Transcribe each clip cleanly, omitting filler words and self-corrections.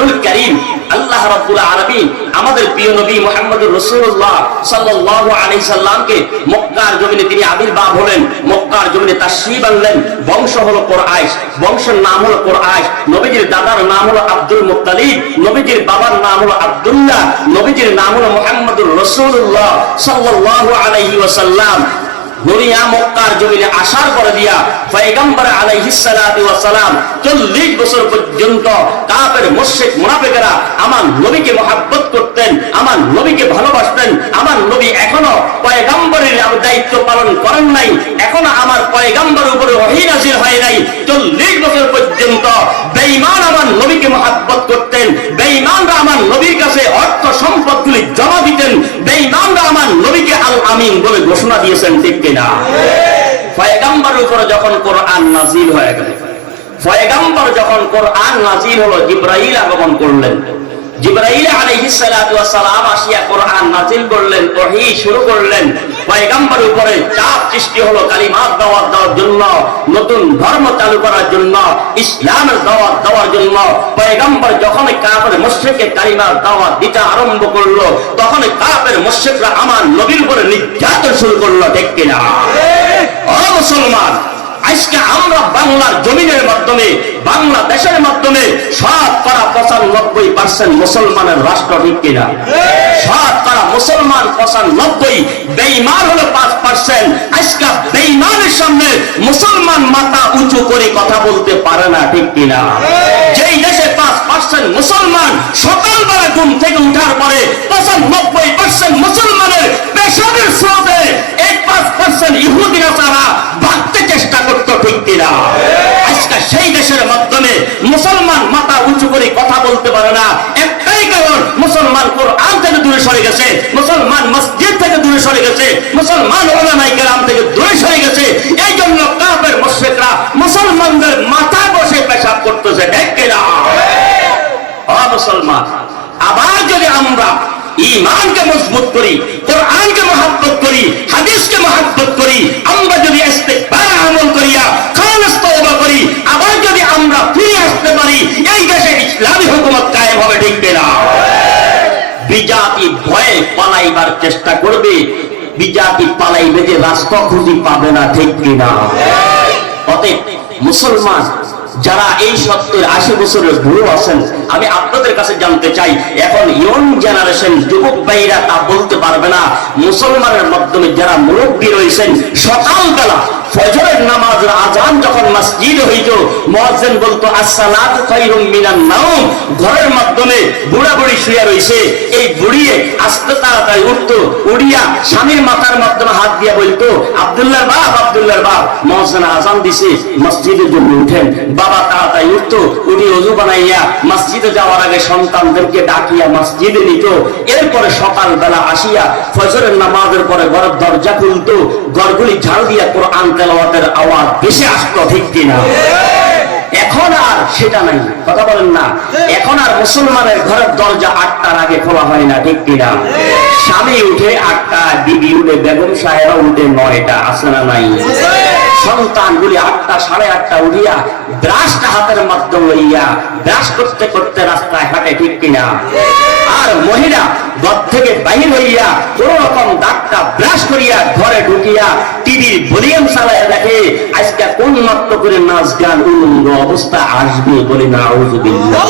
কোরআনুল কারীম আল্লাহ রাব্বুল আলামিন আমাদের প্রিয় নবী মুহাম্মদুর রাসূলুল্লাহ সাল্লাল্লাহু আলাইহি সাল্লামকে মক্কার জমিনে তিনি আবির্ভাব হলেন, মক্কার জমিনে তাশরীফ আনলেন। বংশ হলো কুরাইশ, বংশের নাম হলো কুরাইশ। নবীজির দাদার নাম হলো আব্দুল মুত্তালিব, নবীজির বাবার নাম হলো আব্দুল্লাহ, নবীজির নাম হলো মুহাম্মদুর রাসূলুল্লাহ সাল্লাল্লাহু আলাইহি ওয়াসাল্লাম। দুনিয়া মক্কার জমিনে আসার পরে দিয়া পয়গম্বর আলাইহিস সালাতু ওয়াস সালাম 40 বছর পর্যন্ত কাফের মুশরিক মুনাফিকরা আমার নবীকে মহব্বত করতেন, আমার নবীকে ভালোবাসতেন। আমার নবী এখনো পয়গম্বরের দায়িত্ব পালন করেন নাই, এখনো আমার পয়গম্বরের উপরে ওহী নাযিল হয় নাই। 40 বছর পর্যন্ত বেঈমান আমার নবীকে মহব্বত করতেন, বেঈমানরা আমার নবীর কাছে অর্থ সম্পদগুলি জমা দিতেন, বেঈমানরা আমার নবীকে আল আমিন বলে ঘোষণা দিয়েছেন। ঠিক কিনা? পয়গম্বরের উপরে যখন কোরআন নাযিল হয়ে গেল, পয়গম্বর যখন কোরআন নাযিল হলো, জিবরাইল আগমন করলেন। জিবরাইল আলাইহিস সালাতু ওয়াস সালাম আসিয়া কোরআন নাযিল করলেন, ওহী শুরু করলেন। পয়গম্বরের উপরে চাপ সৃষ্টি হলো কালিমাত দাওয়াত দেওয়ার জন্য, নতুন ধর্ম চালু করার জন্য, ইসলামের দাওয়াত দেওয়ার জন্য। পয়গম্বর যখন কাফের মুশরিককে কালিমার দাওয়াত দিতে আরম্ভ করলো, তখন কাফের মুশরিকরা আমার নবীর উপরে নির্যাতন শুরু করলো। ঠিক কিনা? ও মুসলমান, আজকে আমরা বাংলার জমিনের মাধ্যমে, বাংলাদেশের মাধ্যমে 95% মুসলমানের রাষ্ট্র। ঠিক কিনা? 95% বেঈমান হলো 5%। আজকে বেঈমানের সামনে মুসলমান মাথা উঁচু করে কথা বলতে পারে না। ঠিক কিনা? যেই দেশে 5% মুসলমান সকালবেলা ঘুম থেকে উঠার পরে 95% মুসলমানের পেশাবের স্রোতে 1% ইহুদিরা তারা ভাগতে চেষ্টা করতো। ঠিক কিনা? আজকে সেই দেশের মাধ্যমে মুসলমান মাথা উঁচু করে কথা বলতে পারে না। একটাই কারণ, মুসলমান কোরআন থেকে দূরে সরে গেছে, মুসলমান মসজিদ থেকে দূরে সরে গেছে, মুসলমান উলামায়ে কেরাম থেকে দূরে সরে গেছে। এই জন্য কাফের মুশরিকরা মুসলমানদের মাথা বসে পেশাব করতেছে। ঠিক কিনা? ও মুসলমান, আবার যদি আমরা ঈমানকে মজবুত করি, কোরআনকে মহব্বত করি, হাদিসকে মহব্বত করি, আমরা যদি ইস্তিগফার আমল করিয়া খালিস তওবা করি, আবার যদি আমরা ফিরে আসতে পারি, এই দেশে ইসলামী হুকুমত কায়েম হবে। ঠিক কিনা? বিজাতি ভয়ে পালাইবার চেষ্টা করবে, বিজাতি পালাইবে যে রাস্তা খুঁজে পাবে না। ঠিক কিনা? অতএব মুসলমান যারা এই 70-80 বছরের বুড়ো আছেন, আমি আপনাদের কাছে জানতে চাই, এখন ইয়ং জেনারেশন যুবক ভাইরা তা বলতে পারবে না। মুসলমানের মাধ্যমে যারা মুরব্বী রয়েছেন, সকালবেলা ফজরের নামাজের আজান যখন মসজিদে হইতো, মুয়াজ্জিন বলতো আসসালাতু খায়রুম মিনান নাওম। ঘরের মাধ্যমে বুড়া বুড়ি শুয়ে রয়েছে, এই বুড়িয়ে আস্তে তাড়াতাড়ি উঠতো, উড়িয়া স্বামীর মাথার মাধ্যমে হাত দিয়া বলতো আব্দুল্লাহর বাপ, আব্দুল্লাহর বাপ, মুয়াজ্জিন আজান দিছে, মসজিদের জন্য উঠেন। বাবা তাড়াতাড়ি উঠতো, উঠি ওযু বানাইয়া মসজিদে যাওয়ার আগে সন্তানদেরকে ডাকিয়া মসজিদে নিত। এরপরে সকালবেলা আসিয়া ফজরের নামাজের পরে ঘরের দরজা খুলতো, ঘরগুলি ঝাড়ু দিয়া কোরআন তেলাওয়াতের আওয়াজ বেশি আসতো। ঠিক কিনা? এখন আর সেটা নাই। কথা বলেন না? এখন আর মুসলমানের ঘরের দরজা 8টার আগে খোলা হয় না। ঠিক কিনা? স্বামী উঠে 8টা, বিবি উঠে, বেগম সাহেবা উঠে 9টা। আছে না নাই? সন্তানগুলি 8টা, 8:30 উঠিয়া ব্রাশটা হাতের মাধ্যমে লইয়া ব্রাশ করতে করতে রাস্তায় হাঁটে। ঠিক কিনা? আর মহিলা ঘর থেকে বাহির হইয়া কোন রকম দাঁতটা ব্রাশ করিয়া ঘরে ঢুকিয়া টিভির ভলিউম চালাইয়া দেখে আজকে কোন মাত্র করে নাচ গান উলঙ্গ অবস্থা আসবে। বলি নাউযুবিল্লাহ।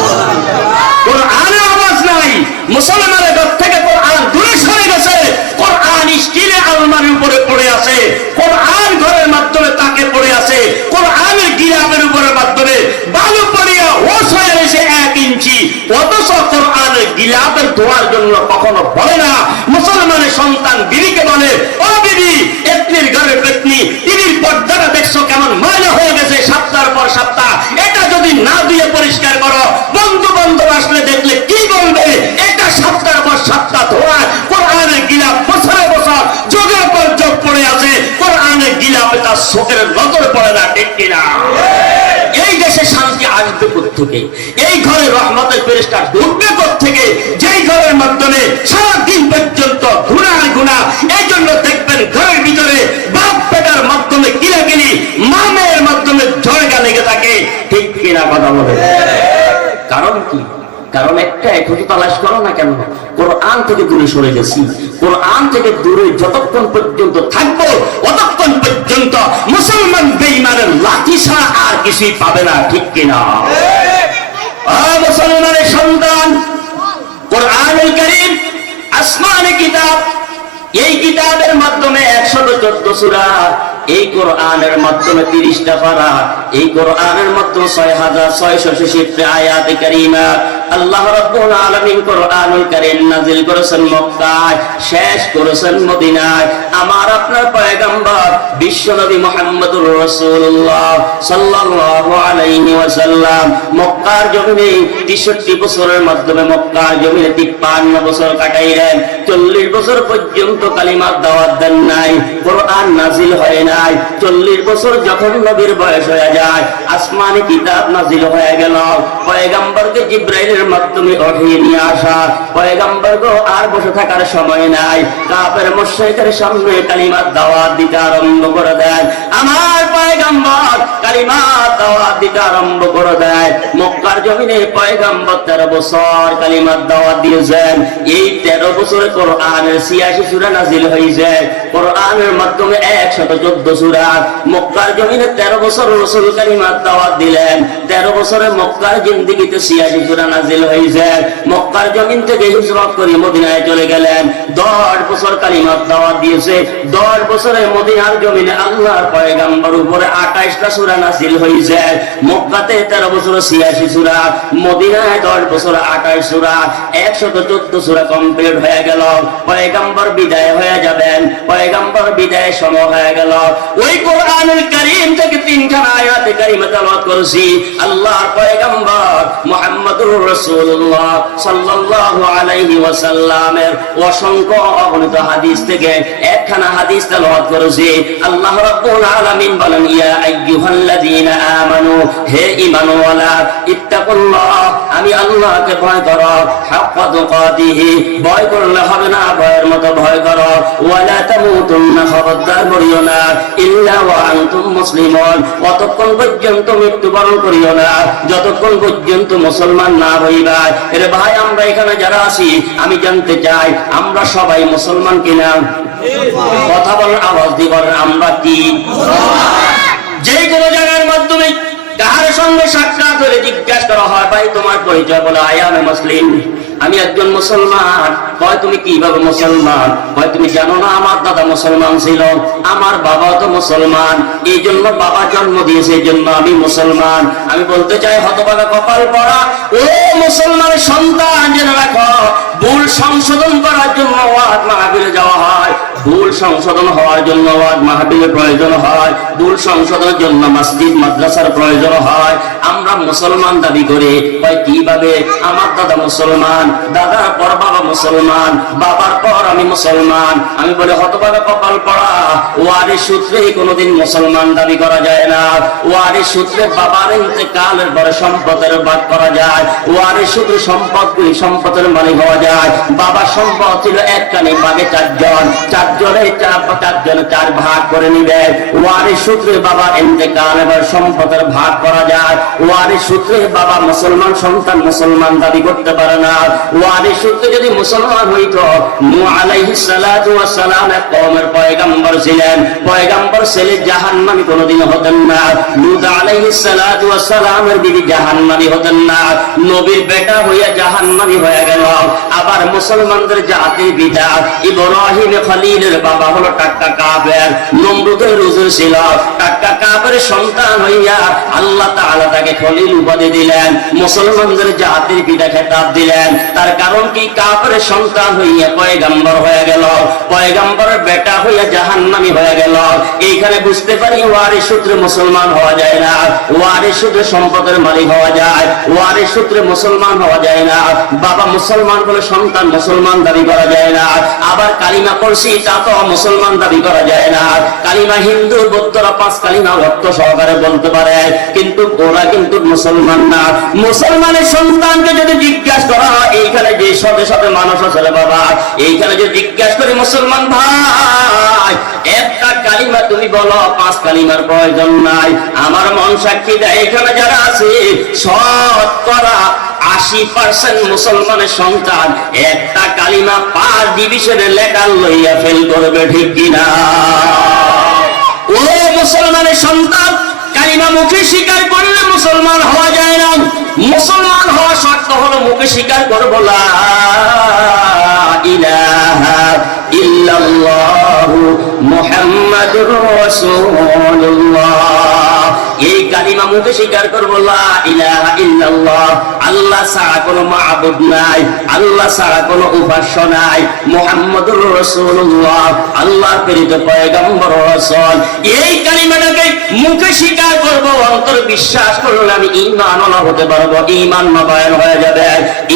কোরআনের আওয়াজ নাই, মুসলমানের ঘর থেকে কোরআন দূরে সরে গেছে, কোরআন স্টিলে আলমারির উপরে পড়ে আছে, কোরআন ঘরের মাধ্যমে তাকে পড়ে আছে, কোরআনের গিলাফের উপরের মাধ্যমে বালু পড়িয়া ওস হয়ে রয়েছে 1 ইঞ্চি। অথচ কোরআনের গিলাফের ধোয়ার জন্য কখনো বলে না। মুসলমানের সন্তান বিবিকে বলে, ও বিবি, এতনির ঘরের পেতনি, টিভির পর্দাটা দেখছো কেমন ময়লা হয়ে গেছে সপ্তাহ পর সপ্তাহ, এটা যদি না দিয়ে পরিষ্কার করো, বন্ধু বান্ধব আসলে দেখলে কি বলবে? এটা সপ্তাহ পর সপ্তাহ ধোয়া। কোরআনের গিলাফ বছরে বছর যোগের পর যোগ পড়ে আছে, কোরআনের গিলাফে তার চোখের নজর পড়ে না। ঠিক কিনা? এই দেশে শান্তি আসবে কোত্থেকে? এই ঘরে রহমতের ফেরেশতা ঢুকবে কোত্থেকে? যেই ঘরের মাধ্যমে সারাদিন পর্যন্ত গুনাহ গুনাহ। এই জন্য দেখবেন ঘরের ভিতরে বাপ বেটার মাধ্যমে কিলাকিলি, মা মেয়ের মাধ্যমে ঝগড়া লেগে থাকে। ঠিক কিনা? কথা বলে। কারণ কি? কারণ একটাই, খুঁজে তালাশ করো না কেন? কোরআন থেকে দূরে সরে গেছি। কোরআন থেকে দূরে যতক্ষণ পর্যন্ত থাকবো ততক্ষণ পর্যন্ত মুসলমান বেঈমানের লাঠি ছাড়া আর কিছুই পাবে না, ঠিক কিনা? মুসলমানের সন্তান, কোরআনুল কারীম আসমানী কিতাব। এই কিতাবের মাধ্যমে 114 সূরা, এই কোরআনের মাধ্যমে 30টা পারা, এই কোরআনের মাধ্যমে 6666 আয়াতে কারীমা। আল্লাহ রাব্বুল আলামিন কোরআনুল কারীম নাযিল করেছেন মক্কায়, শেষ করেছেন মদিনায়। আমার আপনার পয়গম্বর বিশ্বনবী মুহাম্মদুর রাসূলুল্লাহ সাল্লাল্লাহু আলাইহি ওয়াসাল্লাম মক্কার জমিনে 63 বছরের মাধ্যমে মক্কার জমিনে 53 বছর কাটাইলেন। 40 বছর পর্যন্ত কালিমার দাওয়াত দেন নাই, কোরআন নাযিল হয় নাই। 40 বছর যখন নবীর বয়স হয়ে যায়, আসমানি কিতাব নাযিল হয়ে গেল। পয়গম্বরকে জিবরাইলের মাধ্যমে ওহী নিয়ে আসা। পয়গম্বরকে আর বসে থাকার সময় নাই, কাফের মুশরিকদের সামনে কালিমার দাওয়াত দিতে আরম্ভ করে দেন। আমার পয়গম্বর কালিমার দাওয়াত দিতে আরম্ভ করে দেয়। মক্কার জমিনে পয়গম্বর 13 বছর কালিমার দাওয়াত দিয়েছেন। এই 13 বছরে কোরআনের 86 সূরা নাযিল হয়েছে। কোরআনের মাধ্যমে 114 সূরা। মক্কার জমিনে 13 বছর রাসূল কালিমার দাওয়াত দিলেন। 13 বছরে মক্কার জিন্দেগিতে 86 সূরা নাযিল হয়েছে। মক্কার জমিন থেকে হিজরত করে মদিনায় চলে গেলেন। 10 বছর কালিমার দাওয়াত দিয়েছে। 10 বছরে মদিনার জমিনে আল্লাহর পয়গম্বর উপরে 28টা সূরা নাযিল হয়েছে। মক্কাতে 13 বছর 86 সূরা, মদিনায় 10 বছর 28 সূরা, 114 সূরা কমপ্লিট হয়ে গেল। পয়গম্বর বিদায় হয়ে যাবেন। পয়গম্বর বিদায়ের সময় হয়ে গেল। ওই কোরআনুল কারীম থেকে 3খানা আয়াতে কারিমা তেলাওয়াত করেছি। আল্লাহর পয়গম্বর মুহাম্মদুর রাসূলুল্লাহ সাল্লাল্লাহু আলাইহি ওয়াসাল্লামের অসংখ্য অগণিত হাদিস থেকে একখানা হাদিস তেলাওয়াত করেছি। আল্লাহ রাব্বুল আলামিন বলেন, ইয়া আইয়ুহাল্লাযীনা আমানু, হে ঈমানওয়ালা, ইত্তাকুল্লাহ, আমি আল্লাহকে ভয় করো, হাক্কা তুকাতিহি, ভয় করলে হবে না, ভয়ের মতো ভয় করো, ওয়ালা তামুতুন্না, খবরদার মরিও না, ইল্লা ওয়া আনতুম মুসলিমুন, ততক্ষণ পর্যন্ত মৃত্যুবরণ করিও না যতক্ষণ পর্যন্ত মুসলমান না হইবা। এর ভাই, আমরা এখানে যারা আছি, আমি জানতে চাই আমরা সবাই মুসলমান কিনা? কথা বলেন, আওয়াজ দিয়ে বলেন, আমরা কি? যে কোনো জায়গার মাধ্যমে কার সঙ্গে সাক্ষাৎ হলে জিজ্ঞাসা করা হয়, ভাই তোমার পরিচয়, বলে আই এম এ মুসলিম, আমি একজন মুসলমান। কয় তুমি কিভাবে মুসলমান? কয় তুমি জানো না আমার দাদা মুসলমান ছিল, আমার বাবা তো মুসলমান, এই জন্য বাবা জন্ম দিয়েছে, এই জন্য আমি মুসলমান। আমি বলতে চাই, হতভাগা কপাল পড়া ও মুসলমানের সন্তান, জেনে রাখো, ভুল সংশোধন করার জন্য ওয়াজ মাহফিলে যাওয়া হয়, ভুল সংশোধন হওয়ার জন্য ওয়াজ মাহফিলের প্রয়োজন হয়, ভুল সংশোধনের জন্য মসজিদ মাদ্রাসার প্রয়োজন হয়। আমরা মুসলমান দাবি করি, ভাই কিভাবে? আমার দাদা মুসলমান, দাদার পর বাবা মুসলমান, বাবার পর আমি মুসলমান। আমি বলি, হতভাগা কপাল পড়া, ওয়ারিস সূত্রে কোনোদিন মুসলমান দাবি করা যায় না। ওয়ারিস সূত্রে বাবার ইন্তেকালের পরে সম্পদের ভাগ করা যায়, ওয়ারিস সূত্রে সম্পদগুলি সম্পদের মালিক হওয়া যায়। বাবার সম্পদ ছিল একখানি, ভাগে 4 জন, 4 জনের 4 জনে 4 ভাগ করে নিবে। ওয়ারিস সূত্রে বাবা ইন্তেকালের পরে সম্পদের ভাগ করা যায়। ওয়ারিস সূত্রে বাবা মুসলমান সন্তান মুসলমান দাবি করতে পারে না। ওয়ারিস সূত্রে যদি মুসলমান হইতো, নূহ আলাইহিস সালাতু ওয়াস সালাম এক কওমের পয়গম্বর ছিলেন, পয়গম্বর ছেলে জাহান্নামী কোনদিন হতেন না। লূত আলাইহিস সালাতু ওয়াস সালামের বিবি জাহান্নামী হতেন না, নবীর বেটা হইয়া জাহান্নামী হয়ে গেল। আবার মুসলমানদের জাতির পিতা ইব্রাহিম খলিলের বাবা হলো টাটকা কাফের, নমরুদের রুজুর ছিল, টাটকা কাফের সন্তান হইয়া আল্লাহ তাআলা তাকে খলিল উপাধি দিলেন, মুসলমানদের জাতির পিতা খেতাব দিলেন। তার কারণ কি? কাফের সন্তান হইয়া পয়গম্বর হয়ে গেল, পয়গম্বরের বেটা হইয়া জাহান্নামী হয়ে গেল। এইখানে বুঝতে পারি ওয়ারিস সূত্রে মুসলমান হওয়া যায় না, ওয়ারিস সূত্রে সম্পদের মালিক হওয়া যায়, ওয়ারিস সূত্রে মুসলমান হওয়া যায় না। বাবা মুসলমান বলে সন্তান মুসলমান দাবি করা যায় না। আবার কালিমা পড়ছি তা তো মুসলমান দাবি করা যায় না। কালিমা হিন্দু বৌদ্ধরা 5 কালিমা অর্থ সহকারে বলতে পারে, কিন্তু ওরা কিন্তু মুসলমান না। মুসলমানের সন্তানকে যদি জিজ্ঞাসা করা হয়, এইখানে যে শত শত মানুষ আছে বাবা, এইখানে যদি জিজ্ঞাসা করি, মুসলমান ভাই একটা কালিমা তুমি বলো, 5 কালিমার প্রয়োজন নাই। আমার মন সাক্ষী দেয়, এখানে যারা আছে শতকরা 80% মুসলমানের সন্তান একটা কালিমা 5 ডিভিশনে লেটার লইয়া ফেল করবে, ঠিক কিনা? ও মুসলমানের সন্তান, কালিমা মুখে স্বীকার করলে মুসলমান হওয়া যায় না। মুসলমান হওয়া শর্ত হলো মুখে স্বীকার করব লা ইলাহা ইল্লাল্লাহু মুহাম্মাদুর রাসূলুল্লাহ। এই কালিমা মুখে স্বীকার করব লা ইলাহা ইল্লাল্লাহ, আল্লাহ ছাড়া কোনো মাবুদ নাই, আল্লাহ ছাড়া কোনো উপাস্য নাই, মুহাম্মাদুর রাসূলুল্লাহ আল্লাহর প্রেরিত পয়গম্বর রাসূল। এই কালিমাটাকে মুখে স্বীকার করব, অন্তর বিশ্বাস করলে আমি ঈমানওয়ালা হতে পারবো, ঈমান নবায়ন হয়ে যাবে।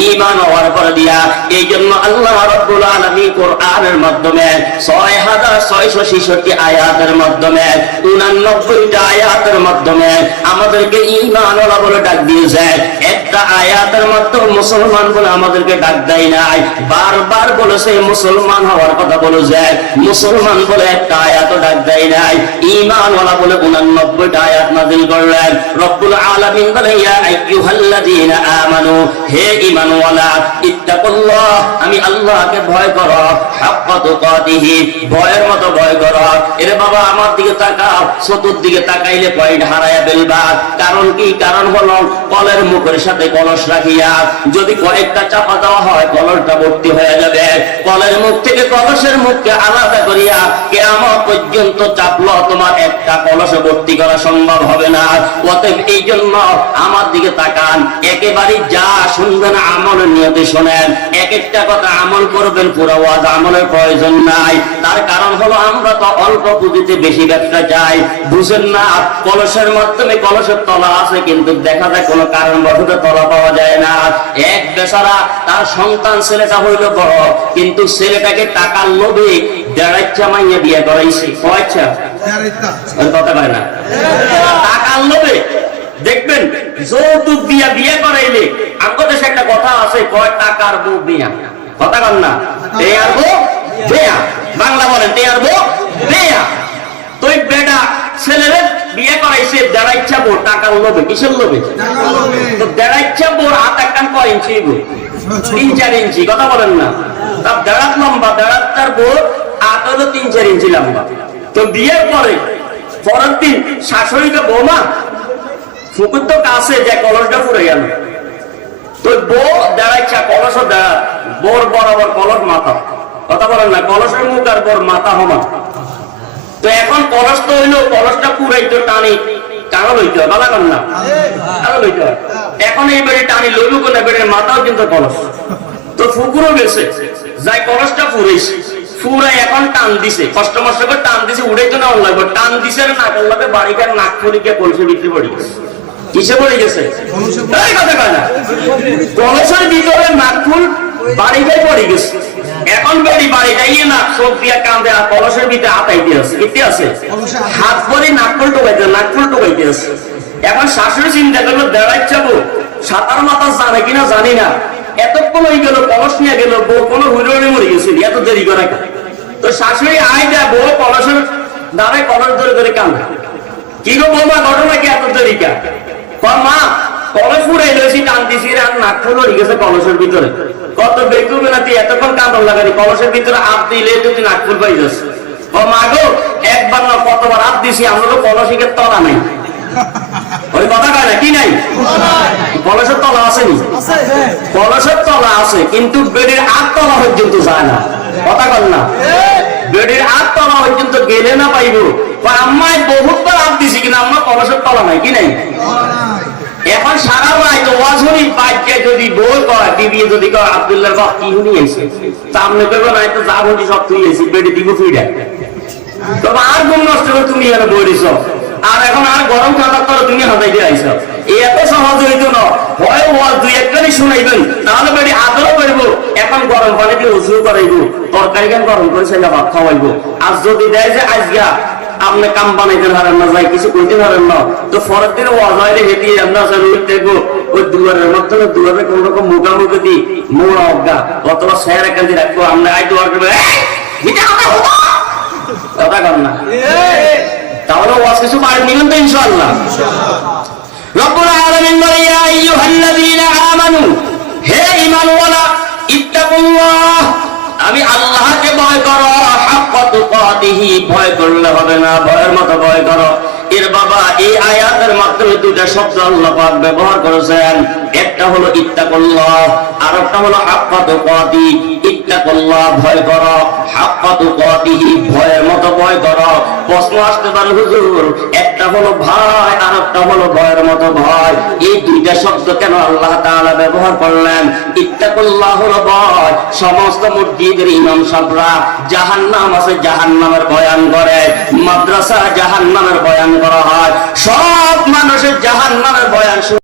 ঈমান হওয়ার পর দিয়া এই জন্য আল্লাহ রাব্বুল আলামিন কোরআনের মাধ্যমে 6666 আয়াতের মাধ্যমে 89টা আয়াতের মাধ্যমে আমাদেরকে ঈমানওয়ালা বলে ডাক দিয়েছে। একটা আয়াতের মাধ্যমে মুসলমান বলে আমাদেরকে ডাক দেয় নাই, বারবার বলেছে মুসলমান হওয়ার কথা বলেছে, মুসলমান বলে একটা আয়াতও ডাক দেয় নাই। ঈমানওয়ালা বলে 89টা আয়াত নাযিল করলেন। রব্বুল আলামিন বলে ইয়া আইয়ুহাল্লাযীনা আমানু, হে ঈমানওয়ালা, ইত্তাকুল্লাহ, আমি আল্লাহকে ভয় করো, হাক্কা তুকাতিহি, ভয়ের মতো ভয় করো। এরে বাবা আমার দিকে তাকাও, চতুর্দিকে তাকাইলে পয়েন্ট হারায়া ফেলবা। কারণ কি? কারণ হলো কলের মুখের সাথে কলস রাখিয়া যদি কয়েকটা চাপা দেওয়া হয় কলসটা ভর্তি হয়ে যাবে। কলের মুখ থেকে কলসের মুখকে আলাদা করিয়া কিয়ামত পর্যন্ত চাপলো তোমার একটা কলস ভর্তি করা সম্ভব হবে না। অতএব এই জন্য আমার দিকে তাকান, একেবারে যা শুনবেন আমলের নিয়তে শোনেন, এক একটা কথা আমল করবেন, পুরো ওয়াজ আমলের প্রয়োজন নাই। তার কারণ হলো আমরা তো অল্প পুঁজিতে বেশি ব্যবসা চাই, বুঝেন না? কলসের মাধ্যমে কলসের তলা আছে কিন্তু দেখা যায় কোনো কারণবশত তলা পাওয়া যায় না। এক বেচারা তার সন্তান ছেলেটা হইল বড়, কিন্তু ছেলেটাকে টাকার লোভে দেড়াইচ্ছা মাইয়া বিয়ে করাইছে। কয়টা কথা পায় না, টাকার লোভে। দেখবেন যৌতুক দিয়া বিয়ে করাইলে আমাদের দেশে একটা কথা আছে, কয় টাকার বউ বিয়া। কথা কন না, টেয়ার বউ বিয়া, বাংলা বলেন টেয়ার বউ বিয়া। তো বেটা ছেলেরে বিয়ে করাইছে দেড়াইচ্ছা বউ, টাকার লোভে। কিসের লোভে? তো দেড়াইচ্ছা বউর হাত একখান কয় ইঞ্চি? 3-4 ইঞ্চি। কথা বলেন না, তার দেড়াত লম্বা, দেড়াত্তার বউ হাত হলো 3-4 ইঞ্চি লম্বা। তো বিয়ের পরে পরের দিন শাশুড়িকে, বৌমা ফুকুর তো কাছে যে কলসটা পুড়ে গেল। তো বউ দেড়াইচ্ছা, কলসও দেড়াত, বোর বরাবর কলস মাথা। কথা বলেন না, কলসের মুখ আর বোর মাথা সমান। তো এখন কলস তো হইলো, কলসটা পুরাইতো টানি কাগল হইতে হয়, বালা কর না, কাগল হইতে হয়। এখন এই বেড়ে টানি লইব কোন বেড়ের মাথাও কিন্তু কলস। তো ফুকুরও গেছে, যাই কলসটা পুরাইছে, পুরাই এখন টান দিছে, কষ্ট মষ্ট করে টান দিছে, উড়াইতে না লাগবে, টান দিছে নাকের লাগে বাড়িকার নাক ফুলিকে কলসের ভিতরে পড়ে গেছে। কিসে পড়ে গেছে? কথা কয় না, কলসের ভিতরে নাক ফুল বাড়িটাই পড়ে গেছে। এখন বেড়ি বাড়ি যাইয়ে না চোখ দিয়া কান্দে, আর কলসের ভিতরে আতাইতে আছে, কেটে আছে, হাত ভরে নাকফুল টোকাইতে, নাকফুল টোকাইতে আছে। এখন শাশুড়ি চিন্তা করলো দেড়াইচ্ছাবো সাঁতার মাথা জানে কিনা জানি না, এতক্ষণ হয়ে গেল, কলস নিয়ে গেল, বউ কোনো হুড়ে মরে গেছিল, এত দেরি করে। তো শাশুড়ি আয় দেয়, বউ কলসের দাঁড়ায় কলস ধরে ধরে কান্দে। কি গো বৌমা, ঘটনা কি এত দেরি কা? মা কলস ফুড়াই লইছি, টান দিছি, আর নাকফুল হয়ে গেছে কলসের ভিতরে। কত বেকুবে না, তুই এতক্ষণ কান্দন লাগানি, কলসের ভিতরে হাত দিলে তুই নাকফুল পাই যাস। ও মা গো, একবার না কতবার হাত দিছি, আমরা তো কলসিকে তলা নাই। ওই কথা কয় না, কি নাই? কলসের তলা আসেনি, কলসের তলা আছে, কিন্তু বেড়ির আট তলা পর্যন্ত যায় না। কথা কন না, বেড়ির আট তলা পর্যন্ত গেলে না পাইব। আম্মায় বহুতবার হাত দিছি, কিন্তু আমার কলসের তলা নাই। কি নাই? এখন সারা রাত ওয়াজুরি বাক্যে যদি বই কয়, টিভি যদি কয় আব্দুল্লাহর বাপ কি হুনি আইছে, সামনে করবে না, তো যা বলছি সব তুই আইছি, বেড়ে দিব ফিরে। তবে আর ঘুম নষ্ট করে তুমি এখানে বই দিছ, আর এখন আর গরম ঠান্ডার তরে তুমি হাতাই দিয়ে আইছ। এত সহজ হইতো না, হয় ওয়াজ দুই একটাই শুনাইবেন, তাহলে বেড়ে আদরও করব। এখন গরম পানি দিয়ে উজু করাইব, তরকারি কেন গরম করে সেটা ভাত খাওয়াইব। আর যদি দেয় যে আজগা আপনি কাম বানাইতে পারেন না, যাই কিছু করতে পারেন না, তো পরের দিনে ওয়াজ হইলে হেঁটে আমরা দেখবো ওই দুয়ারের মাধ্যমে দুয়ারে কোন রকম মুখামুখি দিই মোড়া অজ্ঞা অথবা স্যার একান্তি রাখবো, আমরা আই দুয়ার করবো কথা কর না, তাহলে ওয়াজ কিছু পারেন নিবেন তো ইনশাআল্লাহ। রব্বুল আলামিন বলে ইয়া আইয়ুহাল্লাযীনা আমানু, ঈমানওয়ালা, ইত্তাকুল্লাহ, আমি আল্লাহকে ভয় করো, হাক্কা তুকাতিহি, ভয় করলে হবে না, ভয়ের মতো ভয় করো। এর বাবা এই আয়াতের মাধ্যমে দুইটা শব্দ আল্লাহ পাক ব্যবহার করেছেন, একটা হলো ইত্তাকুল্লাহ, আর একটা হলো হাক্কা তুকাতি। ইত্তাকুল্লাহ ভয় করো, হাক্কা তুকাতিহি ভয়ের মতো ভয় করো। প্রশ্ন আসতে পারে হুজুর, একটা হলো ভয় আর একটা হলো ভয়ের মতো ভয়, এই দুইটা শব্দ কেন আল্লাহ তাআলা ব্যবহার করলেন? ইত্তাকুল্লাহ হলো ভয়। সমস্ত মসজিদের ইমাম সাহেবরা জাহান্নাম আছে, জাহান্নামের বয়ান করে, মাদ্রাসা জাহান্নামের বয়ান করা হয়, সব মানুষের জাহান্নামের বয়ান